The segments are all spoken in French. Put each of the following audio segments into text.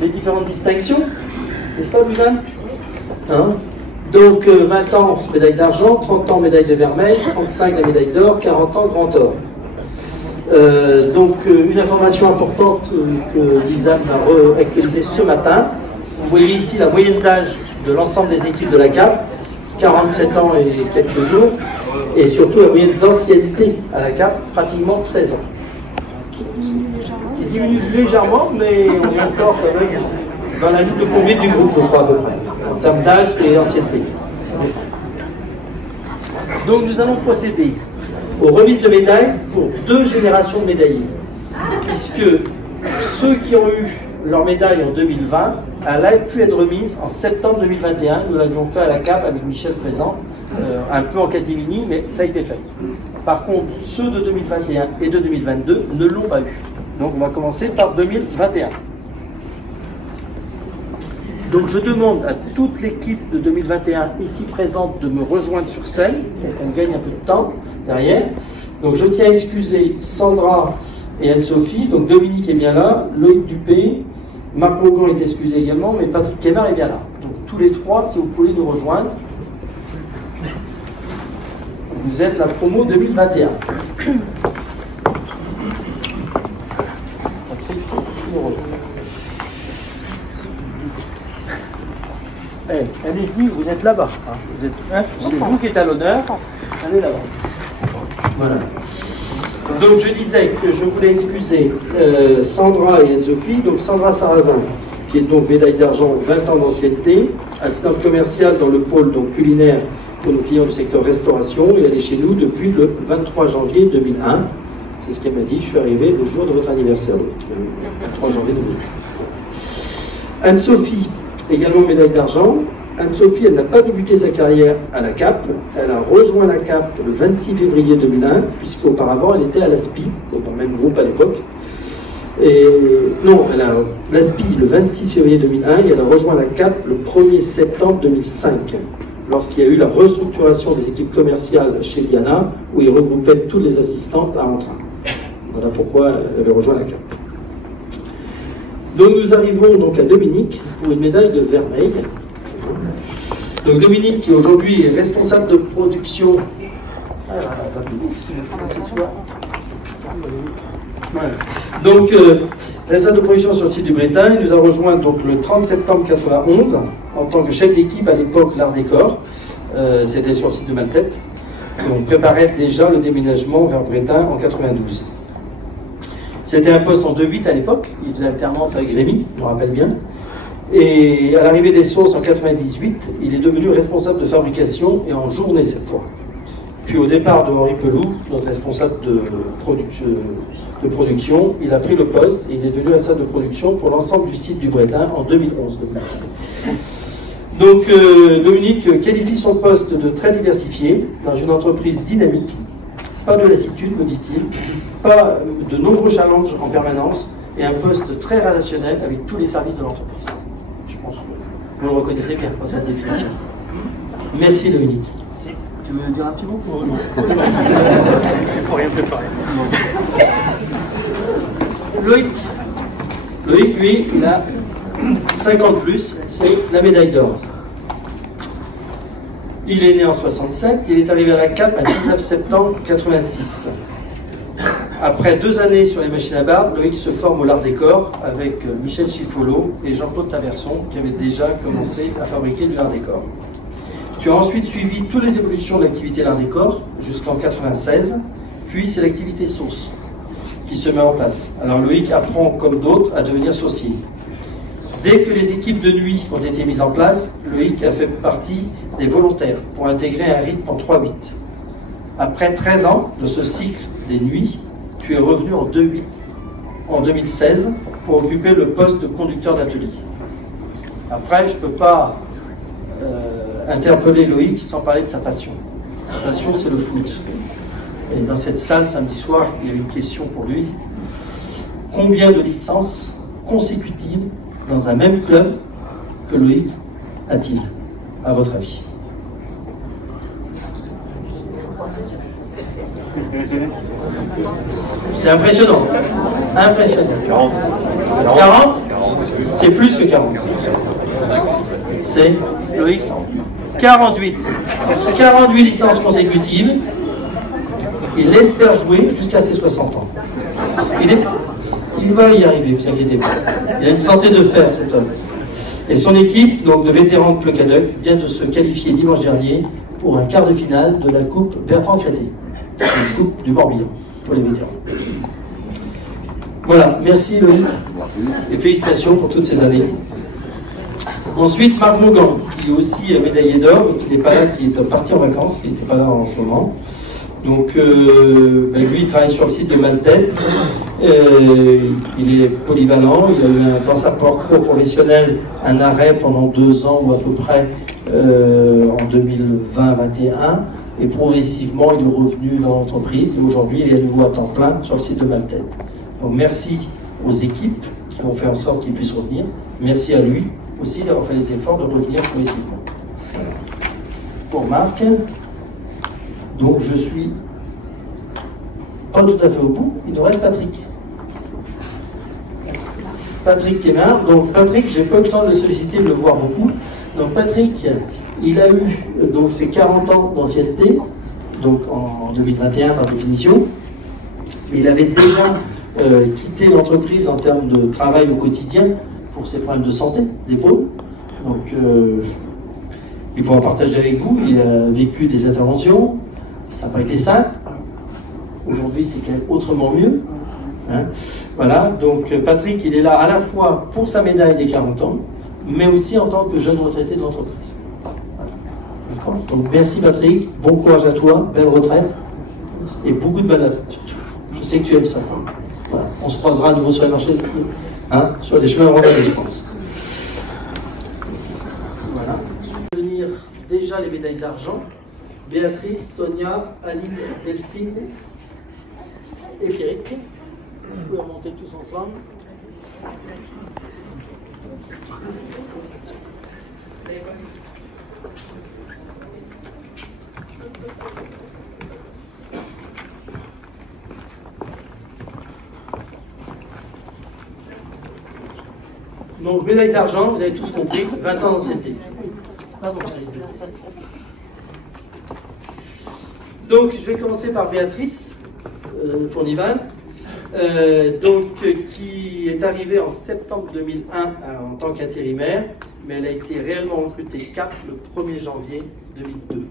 les différentes distinctions, n'est-ce pas, Boudan, hein? Donc 20 ans, médaille d'argent, 30 ans, médaille de vermeil, 35 la médaille d'or, 40 ans, grand or. Donc une information importante que Lisa m'a actualisée ce matin. Vous voyez ici la moyenne d'âge de l'ensemble des équipes de la CAP, 47 ans et quelques jours, et surtout la moyenne d'ancienneté à la CAP, pratiquement 16 ans. Qui diminue légèrement, mais on est encore quand même dans la ligne de conduite du groupe, je crois, à peu près, en termes d'âge et d'ancienneté. Donc nous allons procéder aux remises de médailles pour 2 générations de médaillés, puisque ceux qui ont eu leur médaille en 2020, elle a pu être remise en septembre 2021. Nous l'avions fait à la CAP avec Michel présent, un peu en catimini, mais ça a été fait. Par contre, ceux de 2021 et de 2022 ne l'ont pas eu. Donc on va commencer par 2021. Donc je demande à toute l'équipe de 2021 ici présente de me rejoindre sur scène, pour qu'on gagne un peu de temps derrière. Donc je tiens à excuser Sandra et Anne-Sophie, donc Dominique est bien là, Loïc Dupé, Marc Mogan est excusé également, mais Patrick Kemar est bien là. Donc tous les trois, si vous pouvez nous rejoindre. Vous êtes la promo 2021. Patrick, nous rejoint. Allez-y, vous êtes là-bas. Hein. C'est vous qui êtes à l'honneur. Allez là-bas. Voilà. Donc je disais que je voulais excuser Sandra et Anne-Sophie. Donc Sandra Sarrazin, qui est donc médaille d'argent, 20 ans d'ancienneté, assistante commerciale dans le pôle donc, culinaire pour nos clients du secteur restauration. Et elle est chez nous depuis le 23 janvier 2001. C'est ce qu'elle m'a dit. Je suis arrivé le jour de votre anniversaire, le 23 janvier 2001. Anne-Sophie, également médaille d'argent. Anne-Sophie, elle n'a pas débuté sa carrière à la CAP. Elle a rejoint la CAP le 26 février 2001, puisqu'auparavant, elle était à l'ASPI, donc dans le même groupe à l'époque. Et non, elle a l'ASPI le 26 février 2001 et elle a rejoint la CAP le 1er septembre 2005, lorsqu'il y a eu la restructuration des équipes commerciales chez Diana, où ils regroupaient toutes les assistantes à Entrain. Voilà pourquoi elle avait rejoint la CAP. Donc nous arrivons donc à Dominique pour une médaille de vermeil. Donc Dominique qui aujourd'hui est responsable de production. Donc responsable de production sur le site du Bretagne, il nous a rejoint donc le 30 septembre 91 en tant que chef d'équipe à l'époque l'Art Décor. C'était sur le site de Maltête. Et on préparait déjà le déménagement vers Bretagne en 92. C'était un poste en 2-8 à l'époque, il faisait alternance avec Rémi, je me rappelle bien. Et à l'arrivée des sauces en 98, il est devenu responsable de fabrication et en journée cette fois. Puis au départ de Henri Peloux, notre responsable de production, il a pris le poste et il est devenu responsable de production pour l'ensemble du site du Bretagne en 2011. Donc Dominique qualifie son poste de très diversifié dans une entreprise dynamique. Pas de lassitude, me dit-il, pas de nombreux challenges en permanence et un poste très relationnel avec tous les services de l'entreprise. Je pense que vous le reconnaissez bien dans cette définition. Merci Dominique. Merci. Tu veux dire un petit mot pour... Je ne peux rien préparer. Loïc, lui, il a 50 plus, c'est la médaille d'or. Il est né en 67, il est arrivé à la CAP le 19 septembre 86. Après 2 années sur les machines à barbe, Loïc se forme au L'Art Décor avec Michel Chiffolo et Jean-Claude Taverson qui avaient déjà commencé à fabriquer du L'Art Décor. Tu as ensuite suivi toutes les évolutions de l'activité L'Art Décor jusqu'en 96, puis c'est l'activité sauce qui se met en place. Alors Loïc apprend comme d'autres à devenir saucier. Dès que les équipes de nuit ont été mises en place, Loïc a fait partie des volontaires pour intégrer un rythme en 3-8. Après 13 ans de ce cycle des nuits, tu es revenu en 2-8 en 2016 pour occuper le poste de conducteur d'atelier. Après, je ne peux pas interpeller Loïc sans parler de sa passion. Sa passion, c'est le foot. Et dans cette salle, samedi soir, il y a une question pour lui. Combien de licences consécutives dans un même club que Loïc a-t-il, à votre avis? C'est impressionnant. Impressionnant. 40 ? C'est plus que 40. C'est Loïc 48. 48 licences consécutives. Il espère jouer jusqu'à ses 60 ans. Il va y arriver, ne vous inquiétez pas. Il a une santé de fer, cet homme. Et son équipe, donc de vétérans de Plecadoc, vient de se qualifier dimanche dernier pour un quart de finale de la Coupe Bertrand Crété. Une coupe du Morbihan pour les vétérans. Voilà, merci Loïc. Et félicitations pour toutes ces années. Ensuite, Marc Mogan, qui est aussi médaillé d'or, mais qui n'est pas là, qui est parti en vacances, qui n'était pas là en ce moment. Donc, lui, il travaille sur le site de Maltête. Il est polyvalent. Il a eu dans sa parcours professionnel un arrêt pendant 2 ans ou à peu près en 2020-21. Et progressivement, il est revenu dans l'entreprise. Et aujourd'hui, il est à nouveau à temps plein sur le site de Maltête. Donc, merci aux équipes qui ont fait en sorte qu'il puisse revenir. Merci à lui aussi d'avoir fait les efforts de revenir progressivement. Pour Marc, donc je suis pas tout à fait au bout, il nous reste Patrick. Patrick Kémard. Donc Patrick, j'ai pas eu le temps de le solliciter, de le voir beaucoup. Donc Patrick, il a eu donc ses 40 ans d'ancienneté, donc en 2021 par définition, mais il avait déjà quitté l'entreprise en termes de travail au quotidien pour ses problèmes de santé, d'épaule. Donc il pourra partager avec vous, il a vécu des interventions, ça n'a pas été simple. Aujourd'hui, c'est quand même autrement mieux. Hein, voilà, donc Patrick, il est là à la fois pour sa médaille des 40 ans, mais aussi en tant que jeune retraité de l'entreprise. Voilà. Donc merci Patrick, bon courage à toi, belle retraite, et beaucoup de balades surtout. Je sais que tu aimes ça. Voilà. On se croisera à nouveau sur les marchés, hein, sur les chemins randonnés, je pense. Voilà. Venir déjà les médailles d'argent. Béatrice, Sonia, Aline, Delphine et Pierrick. Vous pouvez remonter tous ensemble. Donc, médaille d'argent, vous avez tous compris, 20 ans d'ancienneté. Donc, je vais commencer par Béatrice Fournival, qui est arrivée en septembre 2001 en tant qu'intérimaire, mais elle a été réellement recrutée le 1er janvier 2002.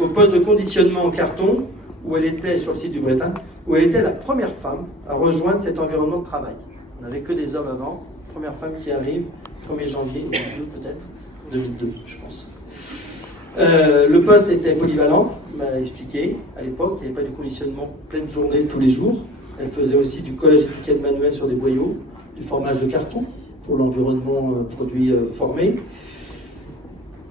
Au poste de conditionnement en carton, où elle était sur le site du Bretin, où elle était la première femme à rejoindre cet environnement de travail. On n'avait que des hommes avant, première femme qui arrive, 1er janvier 2002 peut-être, 2002 je pense. Le poste était polyvalent, il m'a expliqué. À l'époque, il n'y avait pas du conditionnement pleine journée tous les jours. Elle faisait aussi du collage d'étiquettes manuelles sur des boyaux, du formage de carton pour l'environnement produit formé.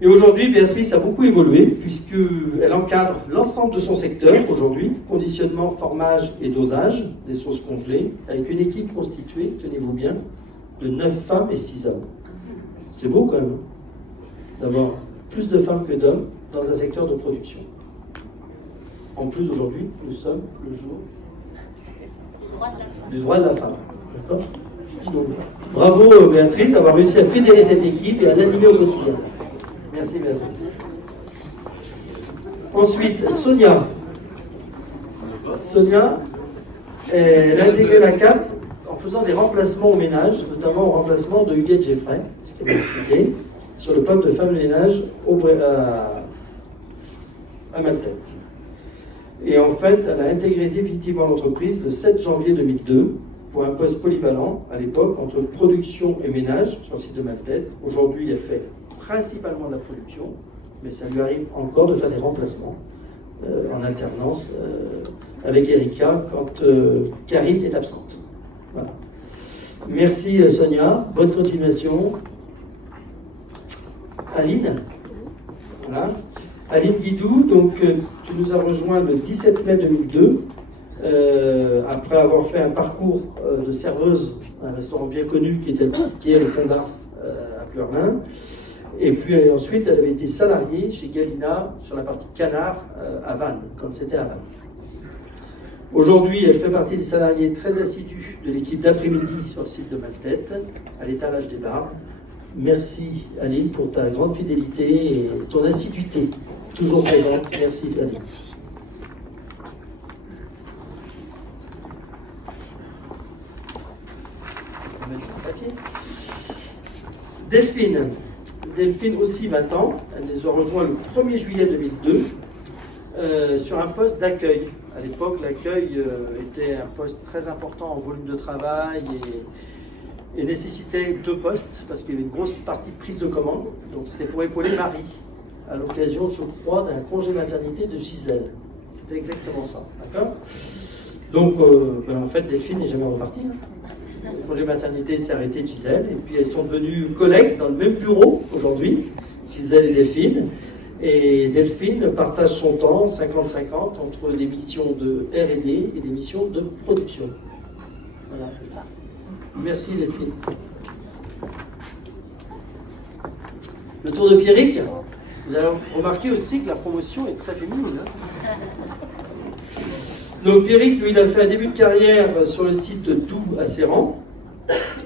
Et aujourd'hui, Béatrice a beaucoup évolué puisqu'elle encadre l'ensemble de son secteur aujourd'hui, conditionnement, formage et dosage des sauces congelées, avec une équipe constituée, tenez-vous bien, de 9 femmes et 6 hommes. C'est beau quand même d'avoir plus de femmes que d'hommes dans un secteur de production. En plus, aujourd'hui, nous sommes le jour du droit de la femme. D'accord ? Donc, bravo Béatrice d'avoir réussi à fédérer cette équipe et à l'animer au quotidien. Merci Béatrice. Ensuite, Sonia. Sonia, elle a intégré la CAP en faisant des remplacements au ménage, notamment au remplacement de Huguette Geffray, ce qu'elle m'a expliqué, sur le poste de femme de ménage à Maltête. Et en fait, elle a intégré définitivement l'entreprise le 7 janvier 2002 pour un poste polyvalent à l'époque entre production et ménage sur le site de Maltête. Aujourd'hui, elle fait principalement de la production, mais ça lui arrive encore de faire des remplacements en alternance avec Erika quand Karine est absente. Voilà. Merci Sonia, bonne continuation. Aline, voilà. Aline Guidou, donc tu nous as rejoint le 17 mai 2002, après avoir fait un parcours de serveuse à un restaurant bien connu qui est le Pont d'Ars à Pleurlin. Et puis ensuite, elle avait été salariée chez Galina sur la partie canard à Vannes, quand c'était à Vannes. Aujourd'hui, elle fait partie des salariés très assidus de l'équipe d'après-midi sur le site de Maltête, à l'étalage des bars. Merci Aline pour ta grande fidélité et ton assiduité, toujours présente. Merci Aline. Delphine. Delphine aussi 20 ans. Elle les a rejoints le 1er juillet 2002 sur un poste d'accueil. À l'époque, l'accueil était un poste très important en volume de travail et nécessitait 2 postes parce qu'il y avait une grosse partie de prise de commande. Donc c'était pour épauler Marie à l'occasion, je crois, d'un congé maternité de Gisèle. C'était exactement ça. D'accord ? Donc, en fait, Delphine n'est jamais repartie. Le congé maternité s'est arrêté de Gisèle, et puis elles sont devenues collègues dans le même bureau aujourd'hui, Gisèle et Delphine. Et Delphine partage son temps, 50-50, entre des missions de R&D et des missions de production. Voilà. Merci Delphine. Le tour de Pierrick. Vous avez remarqué aussi que la promotion est très féminine. Donc Pierrick, lui, il a fait un début de carrière sur le site Doux à Serran,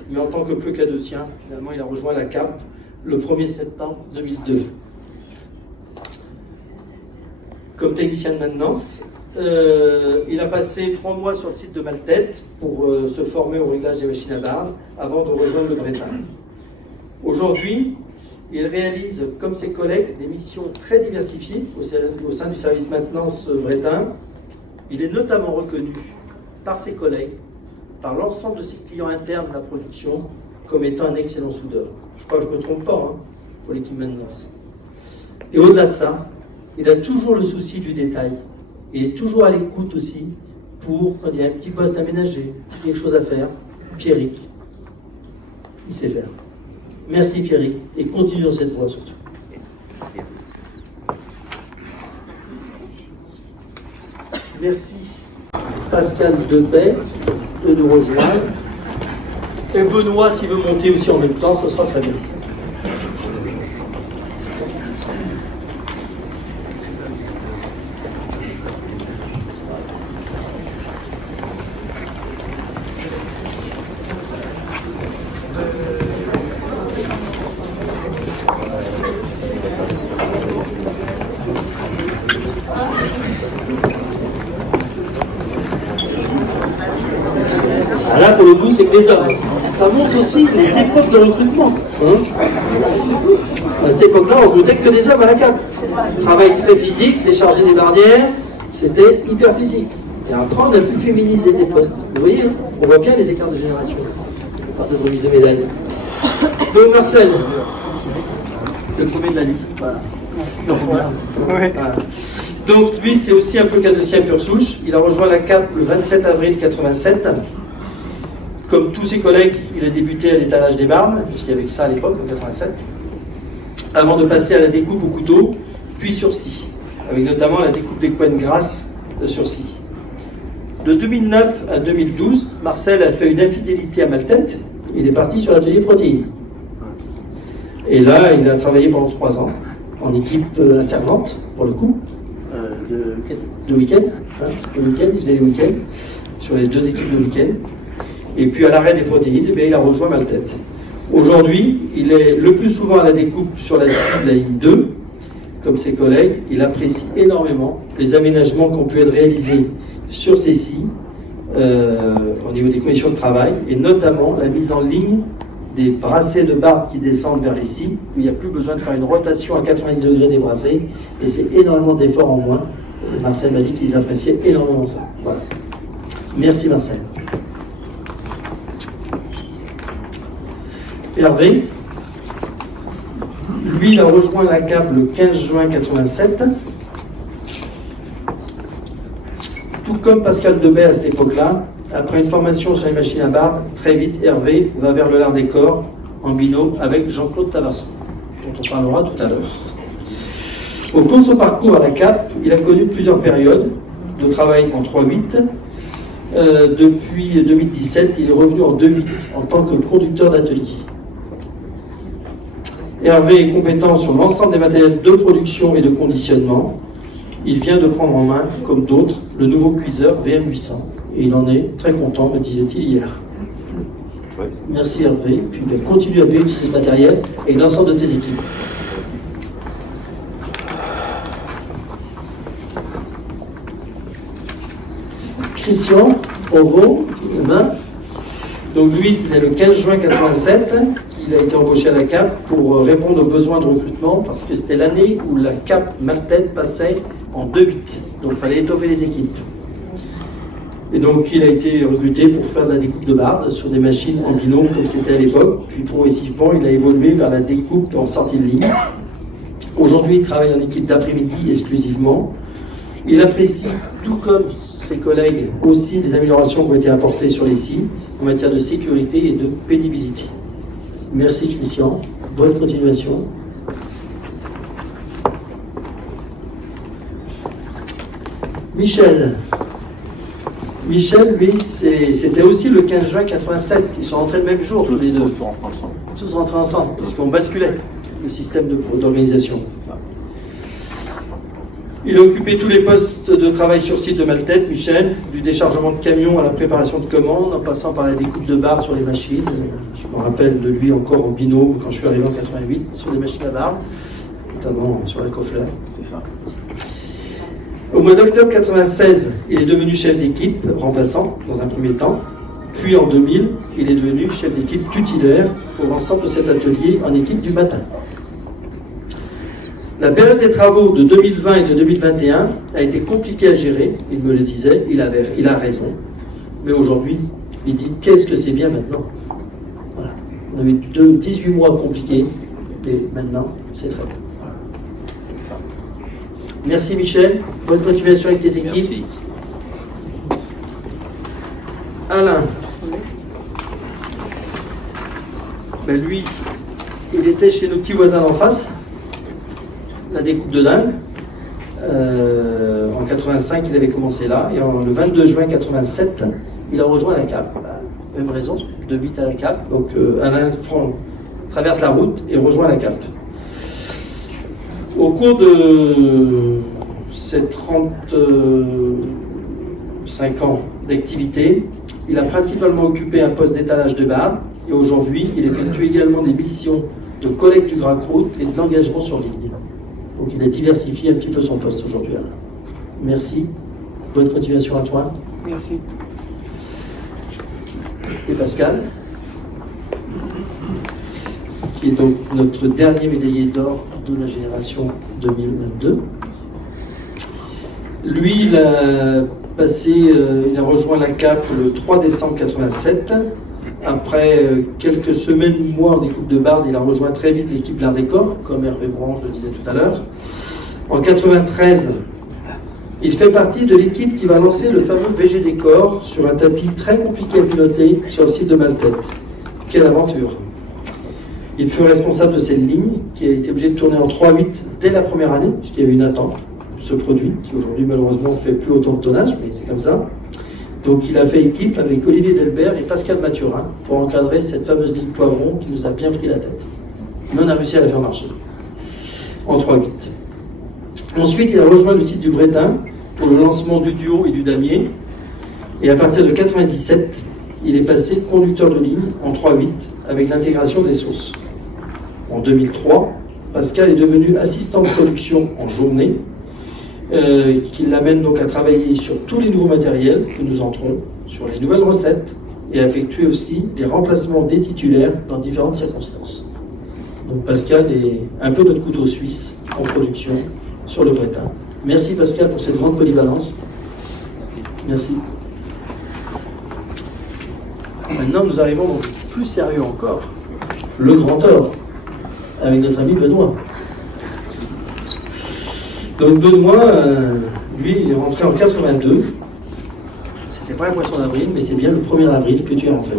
mais en tant que pleucadossien, finalement, il a rejoint la CAP le 1er septembre 2002. Comme technicien de maintenance, il a passé 3 mois sur le site de Maltête pour se former au réglage des machines à barbe avant de rejoindre le Bretagne. Aujourd'hui, il réalise, comme ses collègues, des missions très diversifiées au sein du service maintenance breton. Il est notamment reconnu par ses collègues, par l'ensemble de ses clients internes de la production, comme étant un excellent soudeur. Je crois que je ne me trompe pas pour l'équipe maintenance. Et au-delà de ça, il a toujours le souci du détail. Il est toujours à l'écoute aussi pour, quand il y a un petit poste aménagé, quelque chose à faire. Pierrick, il sait faire. Merci Pierrick, et continue dans cette voie surtout. Merci Pascal Debay de nous rejoindre. Et Benoît, s'il veut monter aussi en même temps, ce sera très bien. Là, pour le coup, c'est que des hommes. Ça montre aussi les époques de recrutement. À cette époque-là, on recrutait que des hommes à la CAP. Travail très physique, décharger des barrières, c'était hyper physique. Et après, on a pu féminiser des postes. Vous voyez, on voit bien les écarts de génération par cette remise de médaille. Donc, Marcel, le premier de la liste. Voilà. Voilà. Donc, lui, c'est aussi un peu cadossien pure souche. Il a rejoint la CAP le 27 avril 87. Comme tous ses collègues, il a débuté à l'étalage des barnes, puisqu'il y avait que ça à l'époque, en 87, avant de passer à la découpe au couteau, puis sur scie, avec notamment la découpe des couennes grasses sur scie. De 2009 à 2012, Marcel a fait une infidélité à Maltête. Il est parti sur l'atelier protéines. Et là, il a travaillé pendant 3 ans, en équipe alternante, pour le coup, de week-end. Il faisait les week-ends, sur les 2 équipes de week-end. Et puis à l'arrêt des protéines, il a rejoint Maltête. Aujourd'hui, il est le plus souvent à la découpe sur la scie de la ligne 2. Comme ses collègues, il apprécie énormément les aménagements qui ont pu être réalisés sur ces scies au niveau des conditions de travail, et notamment la mise en ligne des brassées de barbe qui descendent vers les scies, où il n'y a plus besoin de faire une rotation à 90 degrés des brassées, et c'est énormément d'efforts en moins. Et Marcel m'a dit qu'ils appréciaient énormément ça. Voilà. Merci Marcel. Hervé, lui, il a rejoint la CAP le 15 juin 87. Tout comme Pascal Debay à cette époque-là, après une formation sur les machines à barbe, très vite, Hervé va vers le lard des corps en binôme avec Jean-Claude Tavarson, dont on parlera tout à l'heure. Au cours de son parcours à la CAP, il a connu plusieurs périodes de travail en 3-8. Depuis 2017, il est revenu en 2008 en tant que conducteur d'atelier. Hervé est compétent sur l'ensemble des matériels de production et de conditionnement. Il vient de prendre en main, comme d'autres, le nouveau cuiseur VM800. Et il en est très content, me disait-il hier. Merci Hervé, puis continue à bien utiliser ce matériel et l'ensemble de tes équipes. Christian, Ovo, donc lui, c'était le 15 juin 87 qu'il a été embauché à la CAP pour répondre aux besoins de recrutement, parce que c'était l'année où la CAP Maltède passait en 2-8, donc il fallait étoffer les équipes. Et donc il a été recruté pour faire de la découpe de bardes sur des machines en binôme comme c'était à l'époque, puis progressivement il a évolué vers la découpe en sortie de ligne. Aujourd'hui il travaille en équipe d'après-midi exclusivement. Il apprécie, tout comme ses collègues, aussi les améliorations qui ont été apportées sur les scies en matière de sécurité et de pénibilité. Merci Christian, bonne continuation. Michel, lui, c'était aussi le 15 juin 87. Ils sont rentrés le même jour, tous les deux. Tous rentrés ensemble, parce qu'on basculait le système d'organisation. Il a occupé tous les postes de travail sur site de Maltède, Michel, du déchargement de camions à la préparation de commandes, en passant par la découpe de barres sur les machines. Je me rappelle de lui encore en binôme quand je suis arrivé en 88 sur les machines à barres, notamment sur la Kofler. C'est ça. Au mois d'octobre 96, il est devenu chef d'équipe, remplaçant dans un premier temps. Puis en 2000, il est devenu chef d'équipe tutélaire pour l'ensemble de cet atelier en équipe du matin. La période des travaux de 2020 et de 2021 a été compliquée à gérer, il me le disait, il a raison. Mais aujourd'hui, il dit qu'est-ce que c'est bien maintenant. Voilà. On a eu 18 mois compliqués, et maintenant, c'est très bien. Merci Michel, bonne continuation avec tes équipes. Merci. Alain, lui, il était chez nos petits voisins d'en face, la découpe de dingue. En 85, il avait commencé là, et le 22 juin 87, il a rejoint la CAP. Même raison, de 8 à la CAP. Donc Alain traverse la route et rejoint la CAP. Au cours de ces 35 ans d'activité, il a principalement occupé un poste d'étalage de barres et aujourd'hui, il effectue également des missions de collecte du gras croûte et de l'engagement sur ligne. Donc il a diversifié un petit peu son poste aujourd'hui. Merci. Bonne continuation à toi. Merci. Et Pascal, qui est donc notre dernier médaillé d'or de la génération 2022. Lui, il a rejoint la CAP le 3 décembre 87. Après quelques semaines ou mois en découpe de bardes, il a rejoint très vite l'équipe L'Art des Corps, comme Hervé Branche le disait tout à l'heure. En 93, il fait partie de l'équipe qui va lancer le fameux VG des corps sur un tapis très compliqué à piloter sur le site de Maltède. Quelle aventure! Il fut responsable de cette ligne qui a été obligée de tourner en 3-8 dès la première année, puisqu'il y avait une attente de ce produit, qui aujourd'hui malheureusement ne fait plus autant de tonnage, mais c'est comme ça. Donc il a fait équipe avec Olivier Delbert et Pascal Mathurin pour encadrer cette fameuse ligne poivron qui nous a bien pris la tête. Mais on a réussi à la faire marcher en 3-8. Ensuite, il a rejoint le site du Brétin pour le lancement du duo et du damier. Et à partir de 97, il est passé conducteur de ligne en 3-8 avec l'intégration des sauces. En 2003, Pascal est devenu assistant de production en journée, qui l'amène donc à travailler sur tous les nouveaux matériels que nous entrons, sur les nouvelles recettes, et à effectuer aussi les remplacements des titulaires dans différentes circonstances. Donc Pascal est un peu notre couteau suisse en production sur le Brétin. Merci Pascal pour cette grande polyvalence. Merci. Maintenant, nous arrivons donc plus sérieux encore. Le grand or, avec notre ami Benoît. Donc Benoît, lui, il est rentré en 82. C'était pas un poisson d'avril, mais c'est bien le 1er avril que tu es rentré.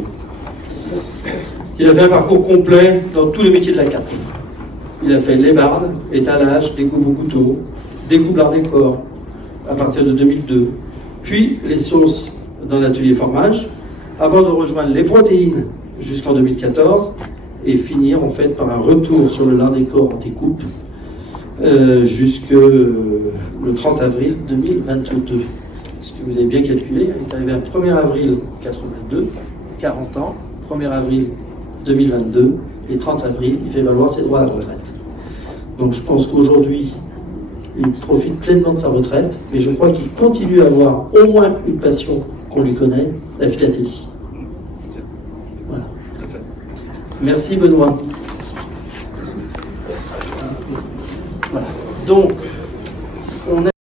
Il a fait un parcours complet dans tous les métiers de la CAP. Il a fait les bardes, étalage, découpe au couteau, découpe l'art des corps à partir de 2002, puis les sauces dans l'atelier formage, avant de rejoindre les protéines jusqu'en 2014 et finir en fait par un retour sur le lard des corps en découpe jusque le 30 avril 2022. Est-ce que vous avez bien calculé? Il est arrivé un 1er avril 82, 40 ans, 1er avril 2022, et 30 avril, il fait valoir ses droits à la retraite. Donc je pense qu'aujourd'hui, il profite pleinement de sa retraite, mais je crois qu'il continue à avoir au moins une passion qu'on lui connaît, la philatélie. Voilà. Merci Benoît. Voilà. Donc,